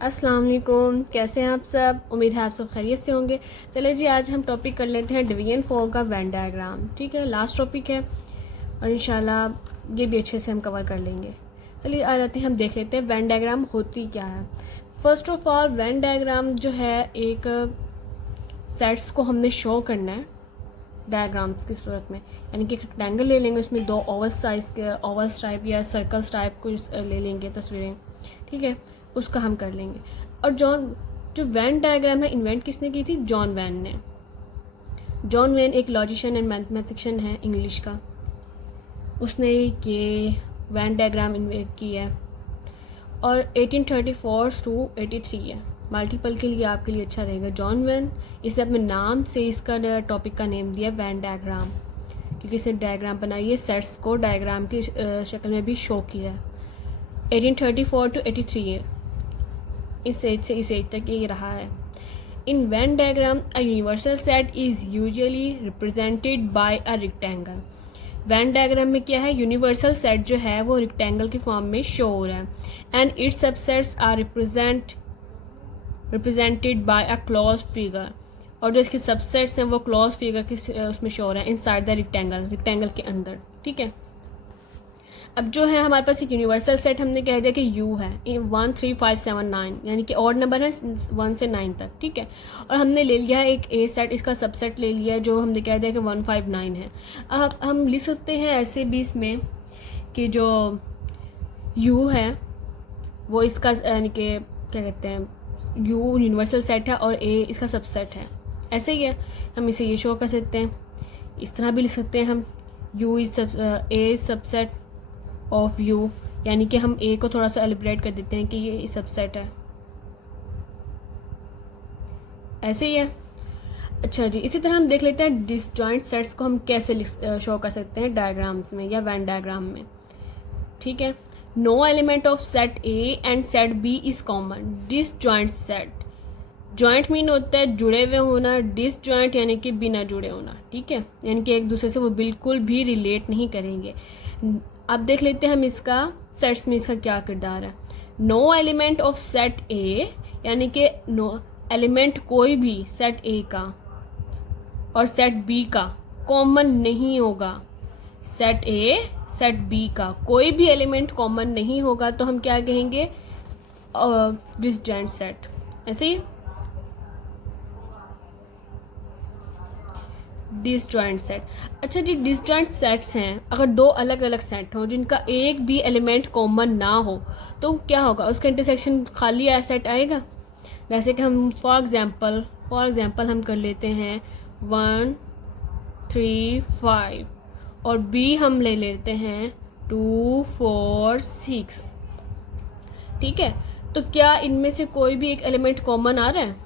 अस्सलाम वालेकुम, कैसे हैं आप सब। उम्मीद है आप सब खैरियत से होंगे। चलिए जी, आज हम टॉपिक कर लेते हैं डिवीजन फॉर्म का वेन डायग्राम। ठीक है, लास्ट टॉपिक है और इंशाल्लाह ये भी अच्छे से हम कवर कर लेंगे। चलिए आ जाते हैं, हम देख लेते हैं वेन डायग्राम होती क्या है। First of all, Venn diagram जो है एक सेट्स को हमने शो करना है डायग्राम्स की सूरत में, यानी कि एक रेक्टेंगल ले लेंगे, उसमें दो ओवल साइज के ओवल टाइप या सर्कल्स टाइप को ले लेंगे तस्वीरें। ठीक है, उसका हम कर लेंगे। और जो वेन डायग्राम है इन्वेंट किसने की थी? जॉन वैन ने। जॉन वैन एक लॉजिशियन एंड मैथमेटिशियन है इंग्लिश का, उसने ये वेन डायग्राम इन्वेंट की है और 1834 टू 83 है। मल्टीपल के लिए आपके लिए अच्छा रहेगा जॉन वैन, इसने अपने नाम से इसका टॉपिक का नेम दिया वेन डायग्राम, क्योंकि इसने डायग्राम बनाई है, सेट्स को डायग्राम की शक्ल में भी शो किया है। 1834 टू 83 है, इस एज से इस एज तक ये रहा है। In Venn diagram a universal set is usually represented by a rectangle. Venn diagram में क्या है, यूनिवर्सल सेट जो है वो रेक्टेंगल की फॉर्म में शो हो रहा है and its subsets are represented by a close figure, और जो इसके सबसेट्स हैं वो क्लोज फिगर की उसमें शो हो रहा है इनसाइड द रेक्टेंगल के अंदर। ठीक है, अब जो है हमारे पास एक यूनिवर्सल सेट हमने कह दिया कि यू है 1 3 5 7 9, यानी कि ऑड नंबर है 1 से 9 तक। ठीक है, और हमने ले लिया है एक ए सेट, इसका सबसेट ले लिया है जो हमने कह दिया कि 1 5 9 है। अब हम लिख सकते हैं ऐसे भी इसमें कि जो यू है वो इसका यानी कि क्या कहते हैं, यू यूनिवर्सल सेट है और ए इसका सबसेट है। ऐसे ही है, हम इसे ये शो कर सकते हैं, इस तरह भी लिख सकते हैं हम, you is a subset of you, यानी कि हम ए को थोड़ा सा एलिब्रेट कर देते हैं कि ये सबसेट है। ऐसे ही है। अच्छा जी, इसी तरह हम देख लेते हैं डिसजॉइंट सेट्स को हम कैसे शो कर सकते हैं डायग्राम्स में या वेन डायग्राम में। ठीक है, no element of set A and set B is common. Disjoint set, joint mean होता है जुड़े हुए होना, डिसजॉइंट यानी कि बिना जुड़े होना। ठीक है, यानी कि एक दूसरे से वो बिल्कुल भी रिलेट नहीं करेंगे। अब देख लेते हैं हम इसका सेट्स में इसका क्या किरदार है। No element of set A, यानी कि नो एलिमेंट कोई भी सेट ए का और सेट बी का कॉमन नहीं होगा। सेट ए सेट बी का कोई भी एलिमेंट कॉमन नहीं होगा तो हम क्या कहेंगे, डिसजॉइंट सेट। ऐसे ही डिसजॉइंट सेट। अच्छा जी, डिसजॉइंट सेट्स हैं अगर दो अलग अलग सेट हों जिनका एक भी एलिमेंट कॉमन ना हो तो क्या होगा, उसका इंटरसेक्शन खाली सेट आएगा। जैसे कि हम फॉर एग्जांपल हम कर लेते हैं 1 3 5 और बी हम ले लेते हैं 2 4 6। ठीक है, तो क्या इनमें से कोई भी एक एलिमेंट कॉमन आ रहा है?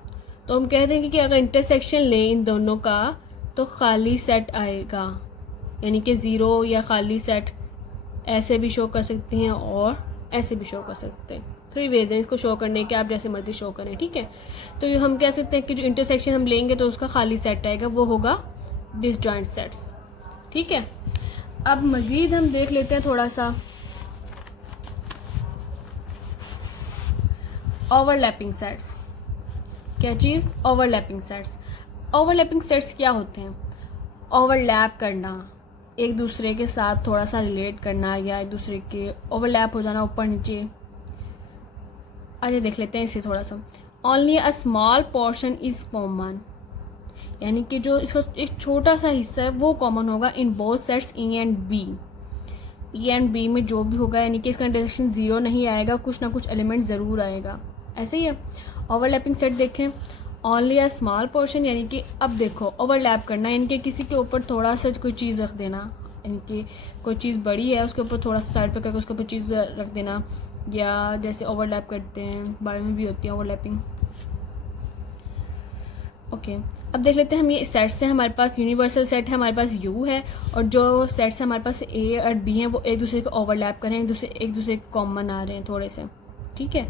तो हम कह देंगे कि अगर इंटरसेक्शन लें इन दोनों का तो खाली सेट आएगा, यानी कि ज़ीरो या खाली सेट ऐसे भी शो कर सकते हैं और ऐसे भी शो कर सकते हैं। 3 वेज हैं इसको शो करने के, आप जैसे मर्जी शो करें। ठीक है, तो ये हम कह सकते हैं कि जो इंटरसेक्शन हम लेंगे तो उसका खाली सेट आएगा, वो होगा डिसजॉइंट सेट्स। ठीक है, अब मज़ीद हम देख लेते हैं थोड़ा सा ओवरलैपिंग सेट्स। क्या चीज़? Overlapping sets. ओवरलैपिंग सेट्स क्या होते हैं? ओवरलैप करना, एक दूसरे के साथ थोड़ा सा रिलेट करना या एक दूसरे के ओवरलैप हो जाना ऊपर नीचे। आइए देख लेते हैं इसे थोड़ा सा। Only a small portion is common, यानी कि जो इसका एक छोटा सा हिस्सा है वो कॉमन होगा in both sets A and B. A and B में जो भी होगा, यानी कि इसका इंटरसेक्शन ज़ीरो नहीं आएगा, कुछ ना कुछ एलिमेंट ज़रूर आएगा। ऐसे ही है। ओवरलैपिंग सेट देखें, ओनली अ स्मॉल पोर्शन, यानी कि अब देखो ओवरलैप करना यानी कि किसी के ऊपर थोड़ा सा कोई चीज़ रख देना, यानी कि कोई चीज़ बड़ी है उसके ऊपर थोड़ा सा साइड पर करके उसके ऊपर चीज़ रख देना, या जैसे ओवरलैप करते हैं बारे में भी होती है ओवरलैपिंग। ओके, अब देख लेते हैं हम ये सेट्स से, हमारे पास यूनिवर्सल सेट है, हमारे पास यू है, और जो सेट्स है हमारे पास ए और बी हैं वो एक दूसरे को ओवरलैप कर रहे हैं, एक दूसरे कॉमन आ रहे हैं थोड़े से। ठीक है,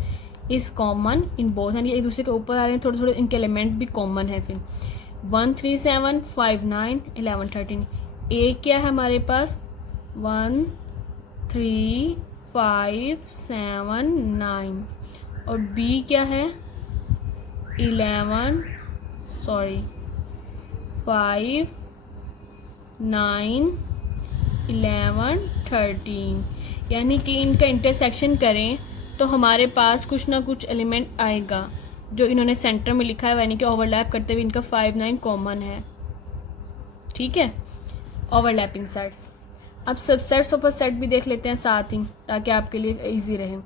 इस कॉमन इन बोथ, यानी एक दूसरे के ऊपर आ रहे हैं, थोड़े थोड़े इनके एलिमेंट भी कॉमन है। फिर 1 3 7 5 9 11 13, ए क्या है हमारे पास 1 3 5 7 9, और बी क्या है 11 5 9 11 13, यानी कि इनका इंटरसेक्शन करें तो हमारे पास कुछ ना कुछ एलिमेंट आएगा जो इन्होंने सेंटर में लिखा है, यानी कि ओवरलैप करते हुए इनका 5 9 कॉमन है। ठीक है, ओवरलैपिंग सेट्स। अब सबसेट्स ऑफ अ सेट भी देख लेते हैं साथ ही, ताकि आपके लिए इजी रहे।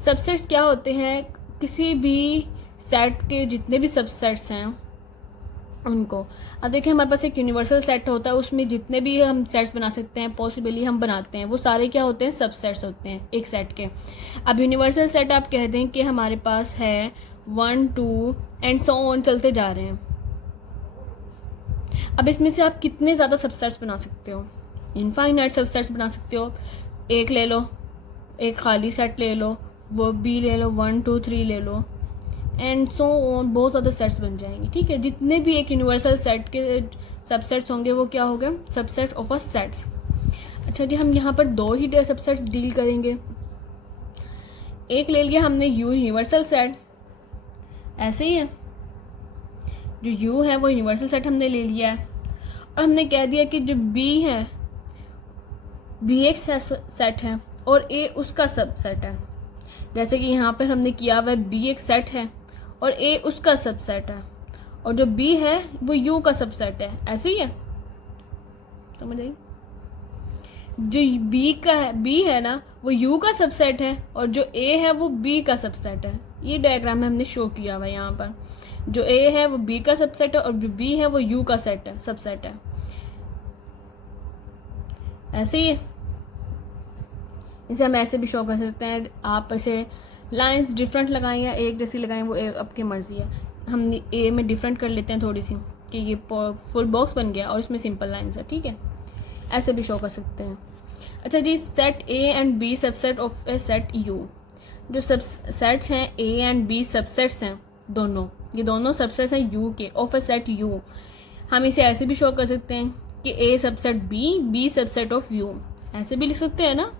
सबसेट्स क्या होते हैं, किसी भी सेट के जितने भी सबसेट्स हैं उनको। अब देखिए हमारे पास एक यूनिवर्सल सेट होता है, उसमें जितने भी हम सेट्स बना सकते हैं पॉसिबली हम बनाते हैं, वो सारे क्या होते हैं सबसेट्स होते हैं एक सेट के। अब यूनिवर्सल सेट आप कह दें कि हमारे पास है 1 2 एंड सो ऑन चलते जा रहे हैं। अब इसमें से आप कितने ज़्यादा सबसेट्स बना सकते हो, इनफाइनाइट सबसेट्स बना सकते हो। एक ले लो, एक खाली सेट ले लो, वो बी ले लो, 1 2 3 ले लो एंड सो ऑन, बहुत ज़्यादा सेट्स बन जाएंगे। ठीक है, जितने भी एक यूनिवर्सल सेट के सबसेट्स होंगे वो क्या हो गए सबसेट ऑफ अ सेट्स। अच्छा जी, हम यहाँ पर दो ही सबसेट्स डील करेंगे। एक ले लिया हमने यू यूनिवर्सल सेट, ऐसे ही है, जो यू है वो यूनिवर्सल सेट हमने ले लिया है, और हमने कह दिया कि जो बी है बी एक सेट है और ए उसका सबसेट है। जैसे कि यहाँ पर हमने किया हुआ बी एक सेट है और ए उसका सबसेट है, और जो बी है वो यू का सबसेट है, ऐसे ही है, समझ आई। जो बी है ना वो यू का सबसेट है और जो ए है वो बी का सबसेट है। ये डायग्राम में हमने शो किया हुआ है यहाँ पर, जो ए है वो बी का सबसेट है और जो बी है वो यू का सेट है सबसेट है, ऐसे ही है। इसे हम ऐसे भी शो कर सकते हैं, आप ऐसे लाइंस डिफरेंट लगाएं या एक जैसी लगाएं वो आपकी मर्जी है। हम ए में डिफरेंट कर लेते हैं थोड़ी सी कि ये फुल बॉक्स बन गया और इसमें सिंपल लाइंस है। ठीक है, ऐसे भी शो कर सकते हैं। अच्छा जी, set A and B subset of a set U. जो सब सेट्स हैं ए एंड बी सबसेट्स हैं दोनों, ये दोनों सबसेट्स हैं यू के ऑफ ए सेट यू। हम इसे ऐसे भी शो कर सकते हैं कि A subset B subset of U, ऐसे भी लिख सकते हैं ना।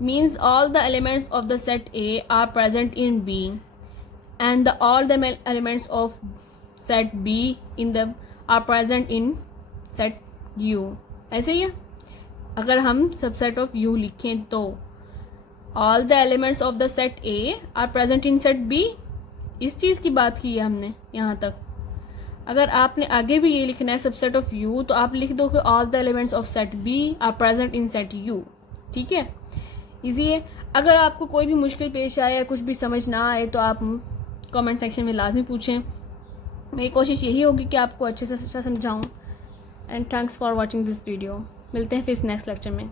means all the elements of the set A are present in B and all the elements of set B in the are present in set U, ऐसे ही है। अगर हम सबसेट ऑफ U लिखें तो all the elements of the set A are present in set B, इस चीज़ की बात की है हमने यहाँ तक। अगर आपने आगे भी ये लिखना है सबसेट ऑफ U तो आप लिख दो कि all the elements of set B are present in set U। ठीक है, इजी है। अगर आपको कोई भी मुश्किल पेश आए या कुछ भी समझ ना आए तो आप कमेंट सेक्शन में लाजमी पूछें, मेरी कोशिश यही होगी कि आपको अच्छे से अच्छा समझाऊं। And thanks for watching this video. मिलते हैं फिर नेक्स्ट लेक्चर में।